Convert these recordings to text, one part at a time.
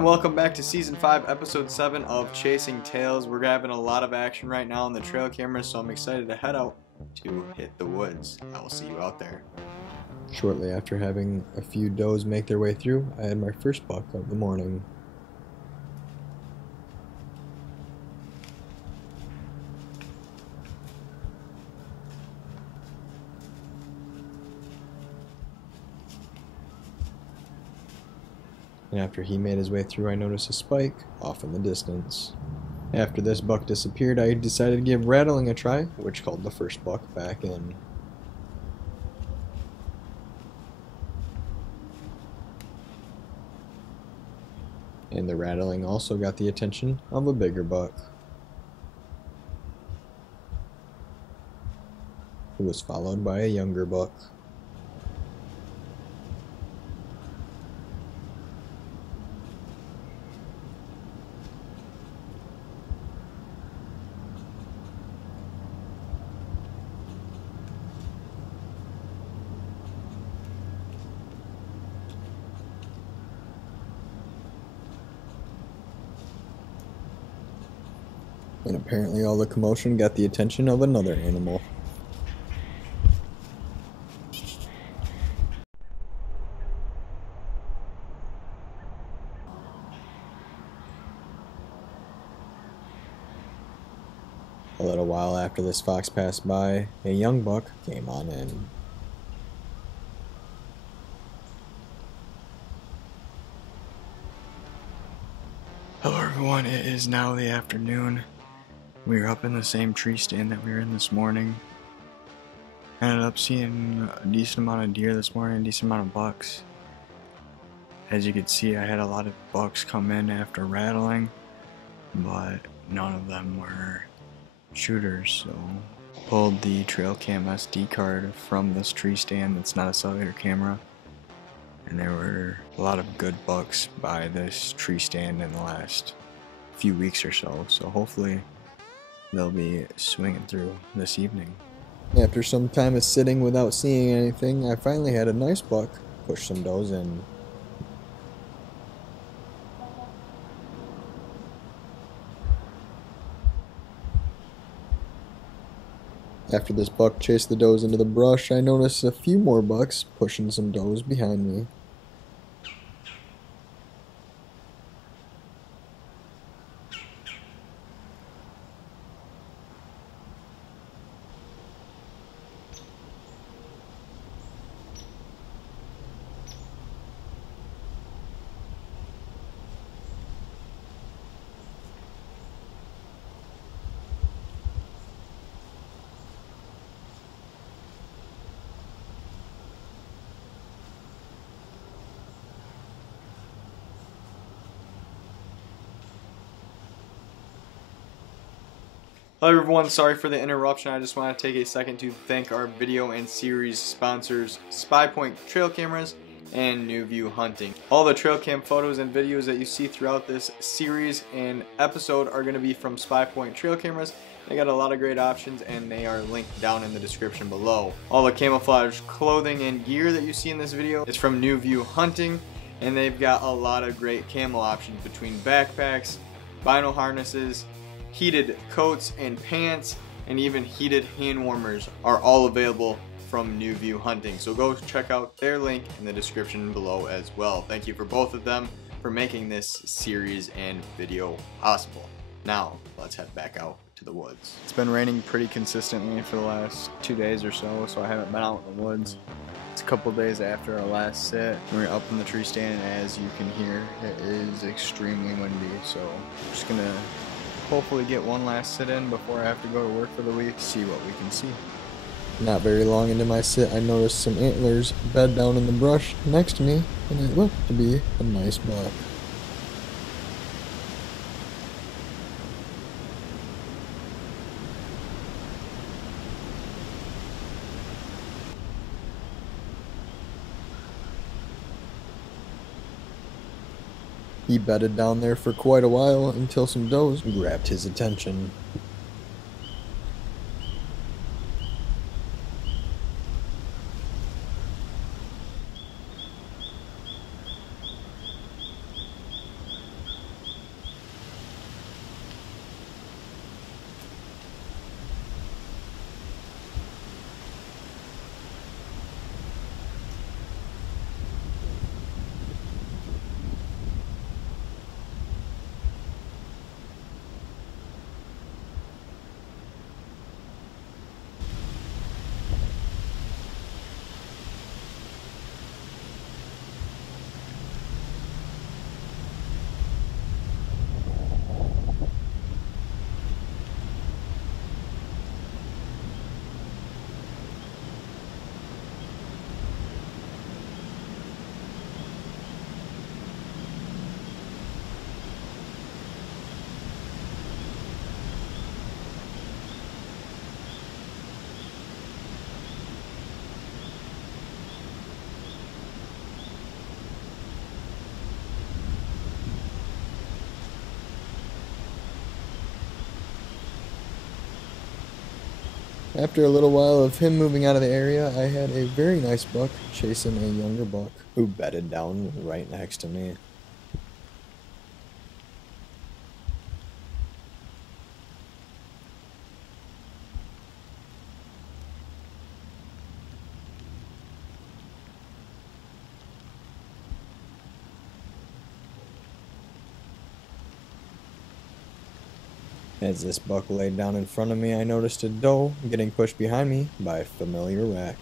everyone, welcome back to Season 5, Episode 7 of Chasing Tails. We're having a lot of action right now on the trail cameras, so I'm excited to head out to hit the woods. I will see you out there. Shortly after having a few does make their way through, I had my first buck of the morning. And after he made his way through, I noticed a spike off in the distance. After this buck disappeared, I decided to give rattling a try, which called the first buck back in. And the rattling also got the attention of a bigger buck, who was followed by a younger buck. And apparently all the commotion got the attention of another animal. A little while after this fox passed by, a young buck came on in. Hello everyone, it is now the afternoon. We are up in the same tree stand that we were in this morning. Ended up seeing a decent amount of deer this morning, a decent amount of bucks. As you can see, I had a lot of bucks come in after rattling, but none of them were shooters, so pulled the trail cam SD card from this tree stand that's not a cellular camera, and there were a lot of good bucks by this tree stand in the last few weeks or so, so hopefully they'll be swinging through this evening. After some time of sitting without seeing anything, I finally had a nice buck push some does in. After this buck chased the does into the brush, I noticed a few more bucks pushing some does behind me. Hello everyone, sorry for the interruption. I just want to take a second to thank our video and series sponsors, SPYPOINT Trail Cameras and New View Hunting. All the trail cam photos and videos that you see throughout this series and episode are going to be from SPYPOINT Trail Cameras. They got a lot of great options and they are linked down in the description below. All the camouflage clothing and gear that you see in this video is from New View Hunting, and they've got a lot of great camo options between backpacks, vinyl harnesses, heated coats and pants, and even heated hand warmers are all available from New View Hunting. So go check out their link in the description below as well. Thank you for both of them for making this series and video possible. Now let's head back out to the woods. It's been raining pretty consistently for the last 2 days or so, so I haven't been out in the woods. It's a couple days after our last sit. We're up in the tree stand, and as you can hear, it is extremely windy, so I'm just gonna hopefully get one last sit in before I have to go to work for the week, see what we can see. Not very long into my sit, I noticed some antlers bed down in the brush next to me, and it looked to be a nice buck. He bedded down there for quite a while until some does grabbed his attention. After a little while of him moving out of the area, I had a very nice buck chasing a younger buck who bedded down right next to me. As this buck laid down in front of me, I noticed a doe getting pushed behind me by a familiar rack.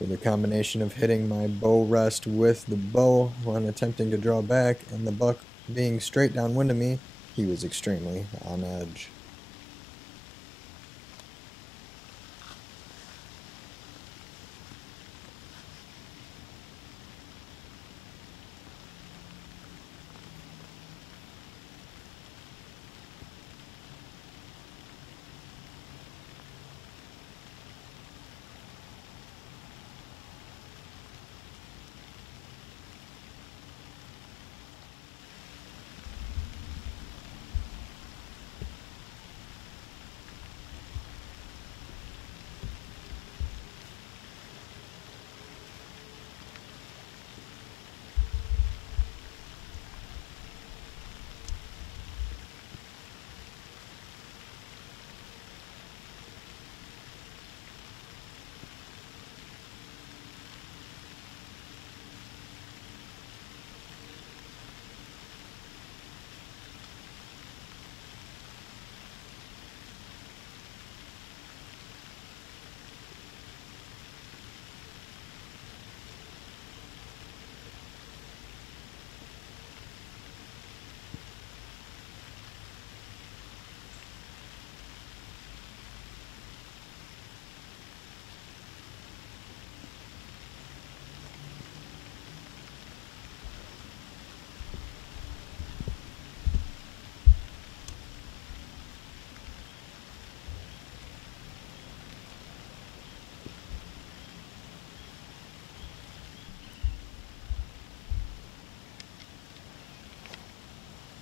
With a combination of hitting my bow rest with the bow when attempting to draw back and the buck being straight downwind of me, he was extremely on edge.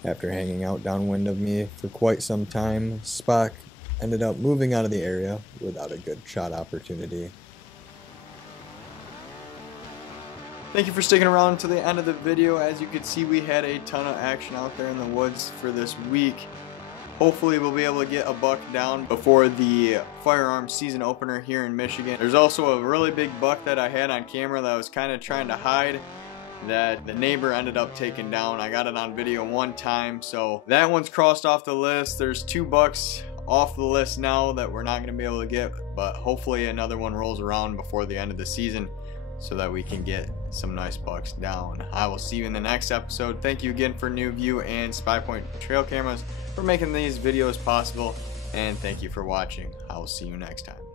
After hanging out downwind of me for quite some time, Spock ended up moving out of the area without a good shot opportunity. Thank you for sticking around to the end of the video. As you can see, we had a ton of action out there in the woods for this week. Hopefully we'll be able to get a buck down before the firearms season opener here in Michigan. There's also a really big buck that I had on camera that I was kind of trying to hide that the neighbor ended up taking down. I got it on video one time, so that one's crossed off the list. There's 2 bucks off the list now that we're not going to be able to get, but hopefully another one rolls around before the end of the season so that we can get some nice bucks down. I will see you in the next episode. Thank you again for New View and SPYPOINT trail cameras for making these videos possible, and thank you for watching. I will see you next time.